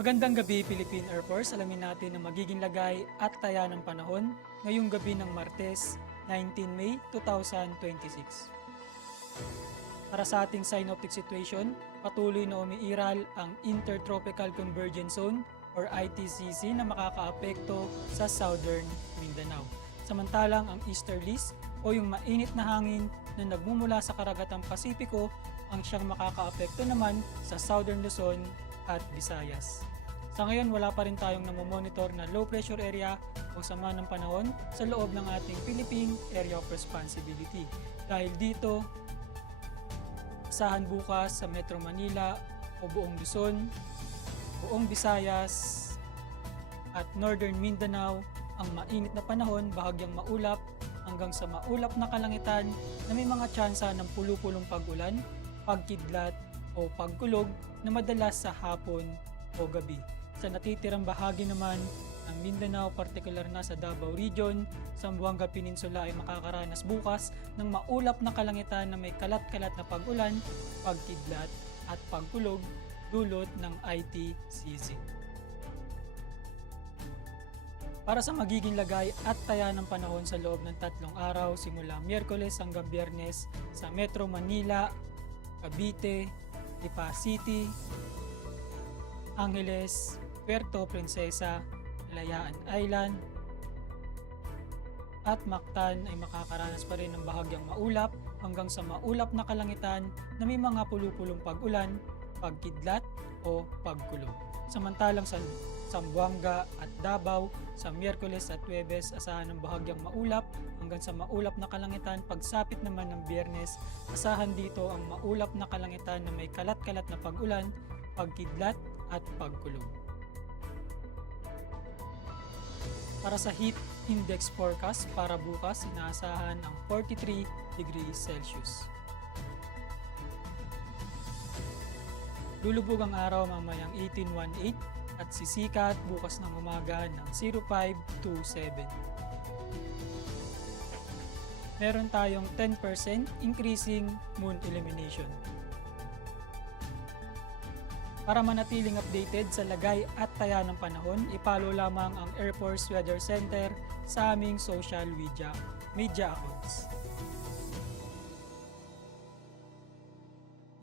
Magandang gabi, Philippine Air Force. Alamin natin ang magiging lagay at taya ng panahon ngayong gabi ng Martes, 19 May 2026. Para sa ating synoptic situation, patuloy na umiiral ang Intertropical Convergence Zone or ITCZ na makakaapekto sa Southern Mindanao. Samantalang ang easterlies o yung mainit na hangin na nagmumula sa karagatang Pasipiko ang siyang makakaapekto naman sa Southern Luzon at Visayas. Sa ngayon, wala pa rin tayong namomonitor na low pressure area o sama ng panahon sa loob ng ating Philippine Area of Responsibility. Dahil dito, asahan bukas sa Metro Manila o buong Luzon, buong Visayas at Northern Mindanao ang mainit na panahon, bahagyang maulap hanggang sa maulap na kalangitan na may mga tsansa ng pulu-pulong pag-ulan, pagkidlat o pagkulog na madalas sa hapon o gabi. Sa natitirang bahagi naman ng Mindanao, partikular na sa Davao Region, Zamboanga Peninsula ay makakaranas bukas ng maulap na kalangitan na may kalat-kalat na pag-ulan, pagkidlat at pagkulog dulot ng ITCZ. Para sa magiging lagay at taya ng panahon sa loob ng 3 araw simula Miyerkules hanggang Biyernes sa Metro Manila, Cavite, Lipa City, Angeles, Puerto Princesa, Layaan Island, at Mactan ay makakaranas pa rin ng bahagyang maulap hanggang sa maulap na kalangitan na may mga pulu-pulong pag-ulan, pagkidlat o pagkulog. Samantalang sa Zamboanga at Davao sa Miyerkules at Huwebes asahan ng bahagyang maulap hanggang sa maulap na kalangitan. Pagsapit naman ng Biyernes, asahan dito ang maulap na kalangitan na may kalat-kalat na pag-ulan, pagkidlat at pagkulog. Para sa heat index forecast para bukas, inaasahan ang 43 degrees Celsius. Lulubog ang araw mamayang 18:18 at sisikat bukas ng umaga ng 05:27. Meron tayong 10% increasing moon illumination. Para manatiling updated sa lagay at taya ng panahon, ipalo lamang ang Air Force Weather Center sa aming social media accounts.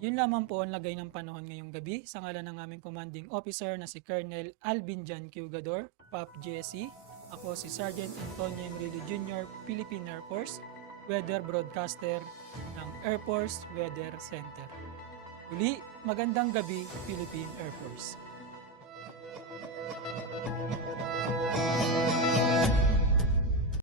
Yun lamang po ang lagay ng panahon ngayong gabi sa ngalan ng aming commanding officer na si Colonel Alvin Jan Cugador, PAP GSC. Ako si Sergeant Antonio Emrilio Jr., Philippine Air Force, Weather Broadcaster ng Air Force Weather Center. Uli, magandang gabi, Philippine Air Force.